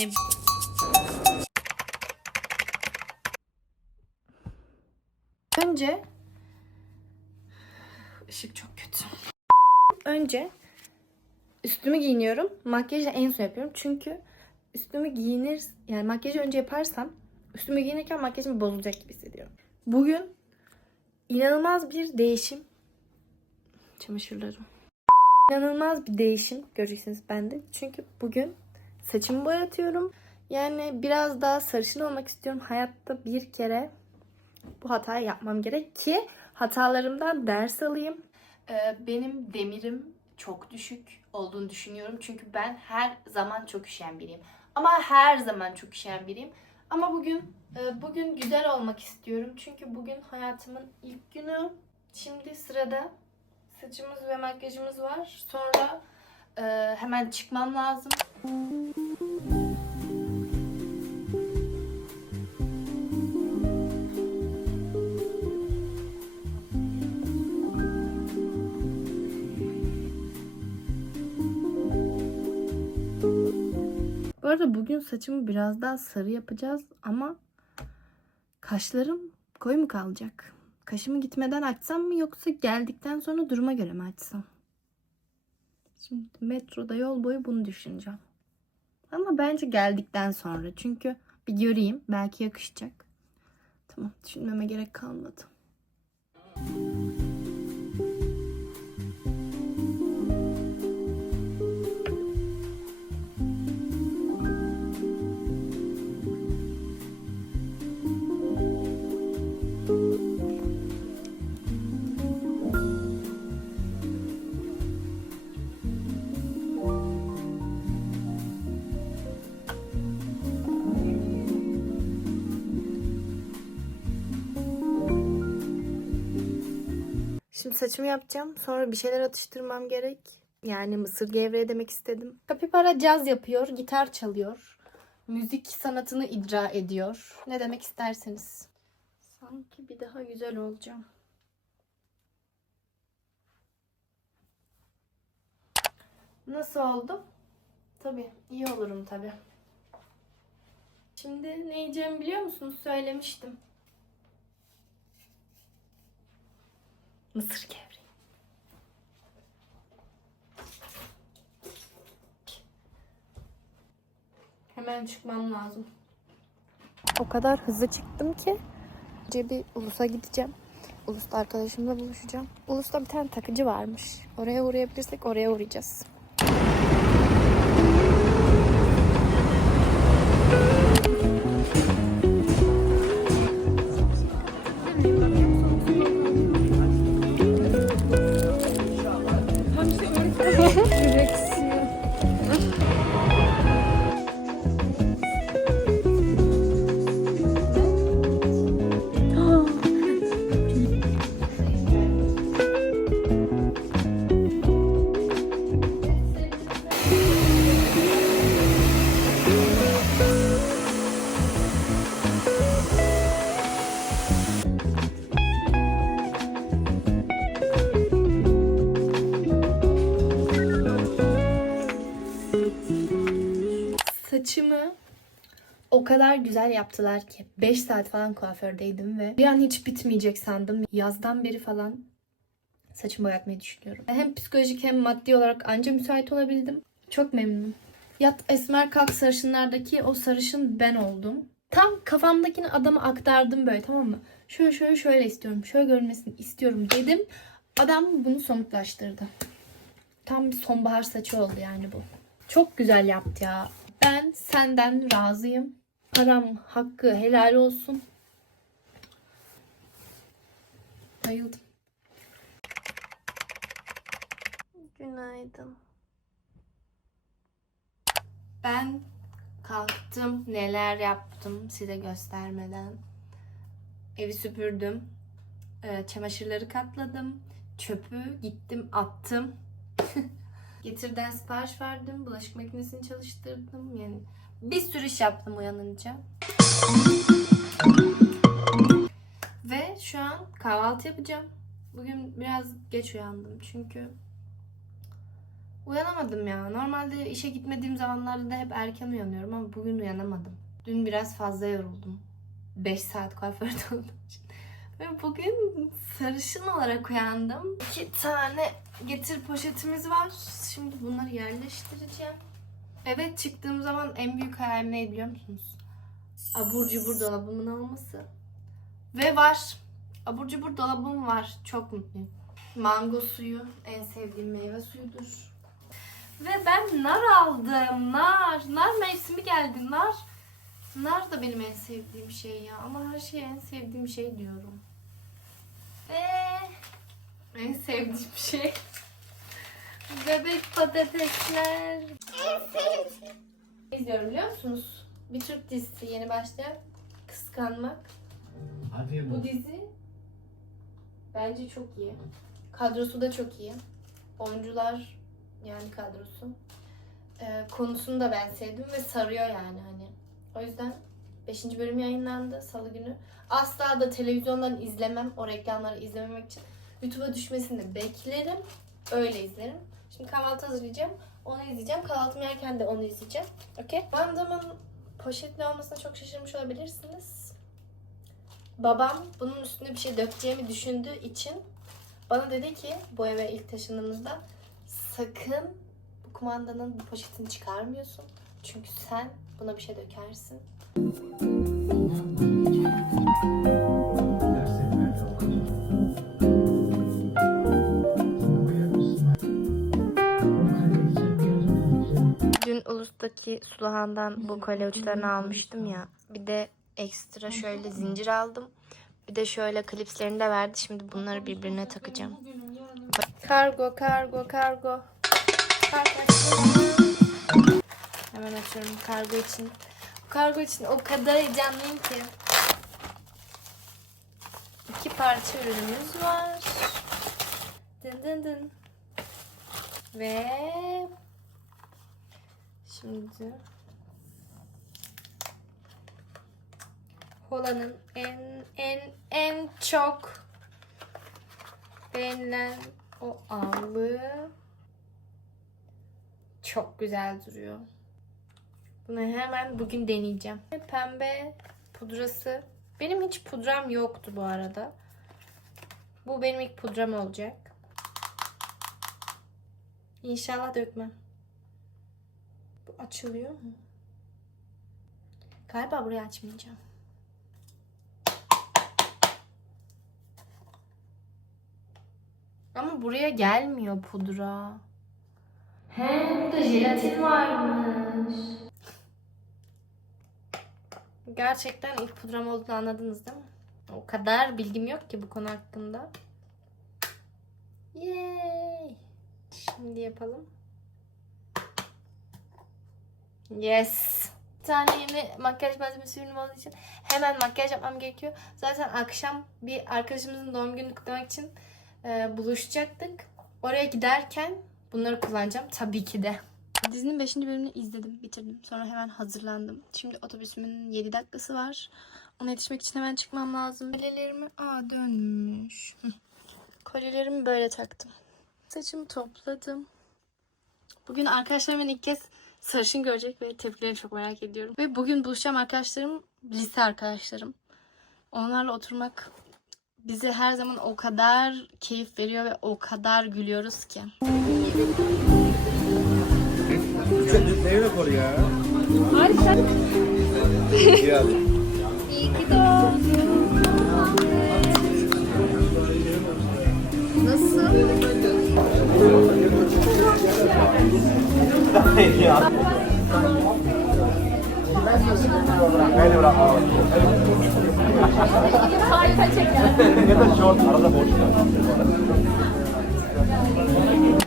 yine Önce ışık çok kötü. Önce üstümü giyiniyorum. Makyajı en son yapıyorum. Çünkü üstümü giyinir yani makyajı önce yaparsam üstümü giyinirken makyajım bozulacak gibi hissediyorum. Bugün inanılmaz bir değişim. Çamaşırlarım. İnanılmaz bir değişim göreceksiniz bende. Çünkü bugün saçımı boyatıyorum. Yani biraz daha sarışın olmak istiyorum. Hayatta bir kere bu hatayı yapmam gerek ki hatalarımdan ders alayım. Ee, benim demirim çok düşük olduğunu düşünüyorum. Çünkü ben her zaman çok üşüyen biriyim. Ama her zaman çok üşüyen biriyim. Ama bugün e, bugün güzel olmak istiyorum. Çünkü bugün hayatımın ilk günü. Şimdi sırada saçımız ve makyajımız var. Sonra e, hemen çıkmam lazım. Bu arada bugün saçımı biraz daha sarı yapacağız ama kaşlarım koyu mu kalacak? Kaşımı gitmeden açsam mı yoksa geldikten sonra duruma göre mi açsam? Şimdi metroda yol boyu bunu düşüneceğim. Ama bence geldikten sonra çünkü bir göreyim belki yakışacak. Tamam düşünmeme gerek kalmadı. Şimdi saçımı yapacağım. Sonra bir şeyler atıştırmam gerek. Yani mısır gevreği demek istedim. Kapipara caz yapıyor, gitar çalıyor. Müzik sanatını icra ediyor. Ne demek isterseniz. Sanki bir daha güzel olacağım. Nasıl oldum? Tabii iyi olurum tabii. Şimdi ne yiyeceğimi biliyor musunuz? Söylemiştim. Mısır gevreği. Hemen çıkmam lazım. O kadar hızlı çıktım ki önce bir Ulus'a gideceğim. Ulus'ta arkadaşımla buluşacağım. Ulus'ta bir tane takıcı varmış. Oraya uğrayabilirsek oraya uğrayacağız. Kadar güzel yaptılar ki 5 saat falan kuafördeydim ve bir an hiç bitmeyecek sandım. Yazdan beri falan saçımı boyatmayı düşünüyorum. Hem psikolojik hem maddi olarak anca müsait olabildim. Çok memnunum. Yat Esmer Kalk sarışınlardaki o sarışın ben oldum. Tam kafamdakini adama aktardım böyle tamam mı? Şöyle şöyle şöyle istiyorum. Şöyle görünmesini istiyorum dedim. Adam bunu somutlaştırdı. Tam sonbahar saçı oldu yani bu. Çok güzel yaptı ya. Ben senden razıyım. Param hakkı helal olsun. Bayıldım. Günaydın. Ben kalktım, neler yaptım size göstermeden. Evi süpürdüm. Ee, çamaşırları katladım. Çöpü gittim attım. Getirden sipariş verdim. Bulaşık makinesini çalıştırdım. Yani bir sürü iş yaptım uyanınca. Ve şu an kahvaltı yapacağım. Bugün biraz geç uyandım çünkü Uyanamadım ya. Normalde işe gitmediğim zamanlarda da hep erken uyanıyorum ama bugün uyanamadım. Dün biraz fazla yoruldum. 5 saat kuaförde olduğum için. Ve bugün sarışın olarak uyandım. İki tane getir poşetimiz var. Şimdi bunları yerleştireceğim. Evet çıktığım zaman en büyük hayalim ne biliyor musunuz? Abur cubur dolabımın olması. Ve var. Abur cubur dolabım var. Çok mutluyum. Mango suyu en sevdiğim meyve suyudur. Ve ben nar aldım. Nar. Nar mevsimi geldi. Nar. Nar da benim en sevdiğim şey ya. Ama her şeye en sevdiğim şey diyorum. Ve en sevdiğim şey bebek patatesler. Ne izliyorum biliyor musunuz? Bir Türk dizisi yeni başlayan Kıskanmak. Hadi Bu dizi bence çok iyi. Kadrosu da çok iyi. Oyuncular yani kadrosu. Ee, konusunu da ben sevdim ve sarıyor yani hani. O yüzden 5. bölüm yayınlandı salı günü. Asla da televizyondan izlemem. O reklamları izlememek için. YouTube'a düşmesini beklerim. Öyle izlerim. Şimdi kahvaltı hazırlayacağım. Onu izleyeceğim. Kahvaltımı yerken de onu izleyeceğim. Okey? Bandımın poşetli olmasına çok şaşırmış olabilirsiniz. Babam bunun üstüne bir şey dökeceğimi düşündüğü için bana dedi ki bu eve ilk taşındığımızda sakın bu kumandanın bu poşetini çıkarmıyorsun. Çünkü sen buna bir şey dökersin. Ulus'taki Sulahan'dan bu kolye uçlarını almıştım ya. Bir de ekstra şöyle zincir aldım. Bir de şöyle klipslerini de verdi. Şimdi bunları birbirine takacağım. Kargo, kargo, kargo. Kargo. Hemen açıyorum kargo için. Kargo için o kadar heyecanlıyım ki. İki parça ürünümüz var. Dın dın dın. Ve Şimdi Hola'nın en en en çok beğenilen o allığı çok güzel duruyor. Bunu hemen bugün deneyeceğim. Pembe pudrası. Benim hiç pudram yoktu bu arada. Bu benim ilk pudram olacak. İnşallah dökmem. Açılıyor mu? Galiba burayı açmayacağım. Ama buraya gelmiyor pudra. He, burada jelatin varmış. Gerçekten ilk pudram olduğunu anladınız değil mi? O kadar bilgim yok ki bu konu hakkında. Yay! Şimdi yapalım. Yes. Bir tane yeni makyaj malzemesi ürünüm olduğu için hemen makyaj yapmam gerekiyor. Zaten akşam bir arkadaşımızın doğum gününü kutlamak için e, buluşacaktık. Oraya giderken bunları kullanacağım tabii ki de. Dizinin 5. bölümünü izledim, bitirdim. Sonra hemen hazırlandım. Şimdi otobüsümün 7 dakikası var. Ona yetişmek için hemen çıkmam lazım. Kolyelerimi... Aa dönmüş. Hı. Kolyelerimi böyle taktım. Saçımı topladım. Bugün arkadaşlarım beni ilk kez sarışın görecek ve tepkilerini çok merak ediyorum. Ve bugün buluşacağım arkadaşlarım lise arkadaşlarım. Onlarla oturmak bize her zaman o kadar keyif veriyor ve o kadar gülüyoruz ki. Rekor ya? İyi hadi. Beni bırakma. Ne de short arada boş.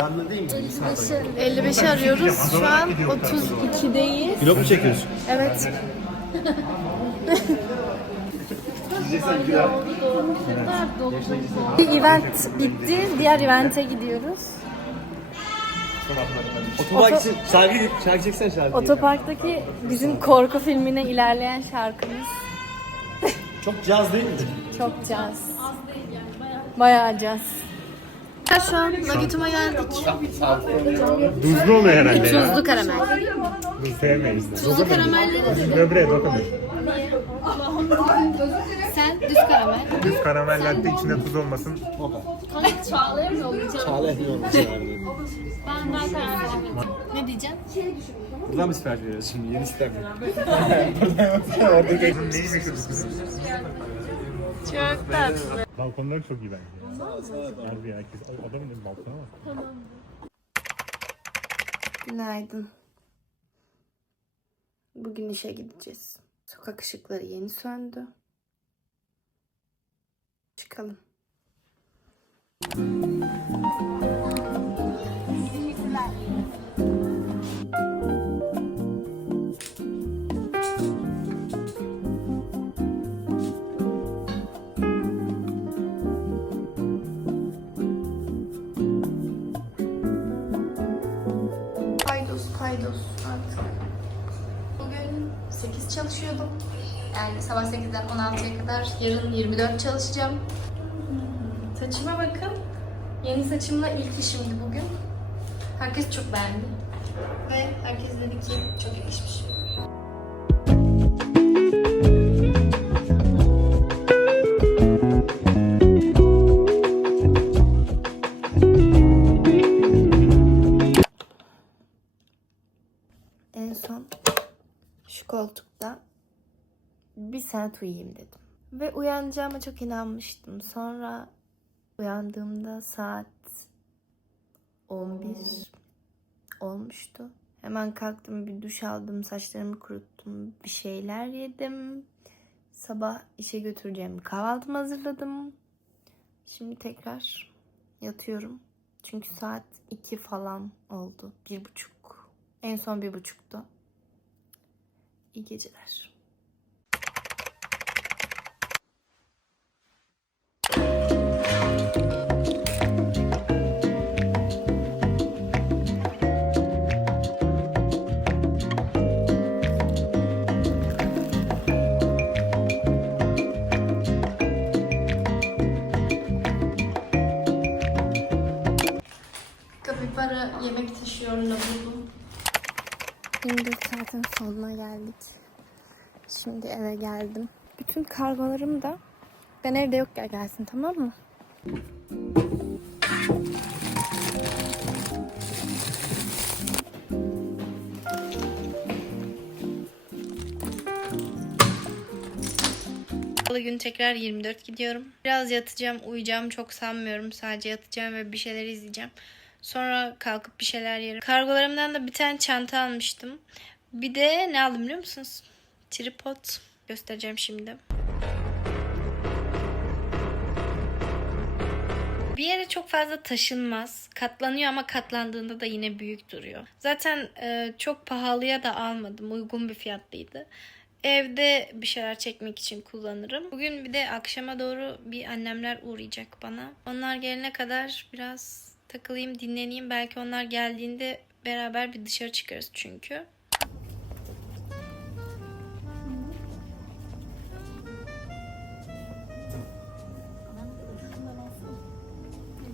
Yandın değil mi? 55'i arıyoruz. Şu an 32'deyiz. Vlog mu çekiyorsun? Evet. Bir event bitti. Diğer evente gidiyoruz. Otopark için şarkı, şarkı çeksen şarkı. Otoparktaki bizim korku filmine ilerleyen şarkımız Çok caz değil mi? çok caz. Bayağı caz. Şu an Nugget'ıma geldik. Tuzlu oluyor herhalde ya. Tuzlu karamel. Tuz sevmeyiz. Tuzlu karamelleri Böbreğe dokunur. sen düz karamel. Düz karamel latte içinde tuz olmasın. Çağla yapıyorum. Ne diyeceğim? Buradan mı sipariş veriyoruz şimdi? Yeni sistem geçin neyi bekliyoruz kızım? Çok tatlı. Balkonlar çok iyi bence. Harbi herkes- Adamın evi balkona bak. Günaydın. Bugün işe gideceğiz. Sokak ışıkları yeni söndü. Çıkalım. Paydos artık. Bugün 8 çalışıyordum. Yani sabah 8'den 16'ya kadar. Yarın 24 çalışacağım. Saçıma bakın. Yeni saçımla ilk işimdi bugün. Herkes çok beğendi. Ve herkes dedi ki çok yakışmış. Saat uyuyayım dedim. Ve uyanacağıma çok inanmıştım. Sonra uyandığımda saat 11 olmuştu. Hemen kalktım bir duş aldım, saçlarımı kuruttum, bir şeyler yedim. Sabah işe götüreceğim kahvaltımı hazırladım. Şimdi tekrar yatıyorum. Çünkü saat 2 falan oldu. Bir buçuk. En son bir buçuktu. İyi geceler. Taşıyorla buldum. 24 saatin sonuna geldik. Şimdi eve geldim. Bütün kargolarım da ben evde yokken gelsin tamam mı? Salı gün tekrar 24 gidiyorum. Biraz yatacağım, uyuyacağım çok sanmıyorum. Sadece yatacağım ve bir şeyler izleyeceğim. Sonra kalkıp bir şeyler yerim. Kargolarımdan da bir tane çanta almıştım. Bir de ne aldım biliyor musunuz? Tripod. Göstereceğim şimdi. Bir yere çok fazla taşınmaz. Katlanıyor ama katlandığında da yine büyük duruyor. Zaten e, çok pahalıya da almadım. Uygun bir fiyatlıydı. Evde bir şeyler çekmek için kullanırım. Bugün bir de akşama doğru bir annemler uğrayacak bana. Onlar gelene kadar biraz takılayım, dinleneyim. Belki onlar geldiğinde beraber bir dışarı çıkarız çünkü.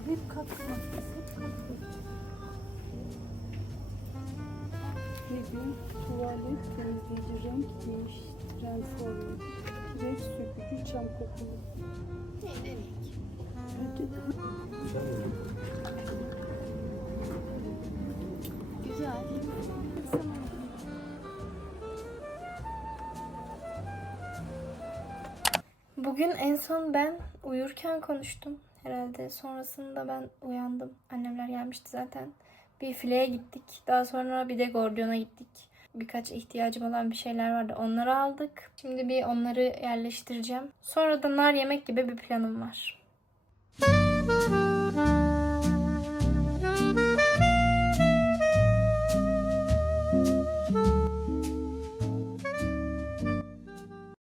Hep maddesi, hep tuvalet, temizleyici, renk değiştiren kireç sökücü, çam kokulu. Hadi. Bugün en son ben uyurken konuştum herhalde. Sonrasında ben uyandım. Annemler gelmişti zaten. Bir fileye gittik. Daha sonra bir de Gordion'a gittik. Birkaç ihtiyacım olan bir şeyler vardı. Onları aldık. Şimdi bir onları yerleştireceğim. Sonra da nar yemek gibi bir planım var.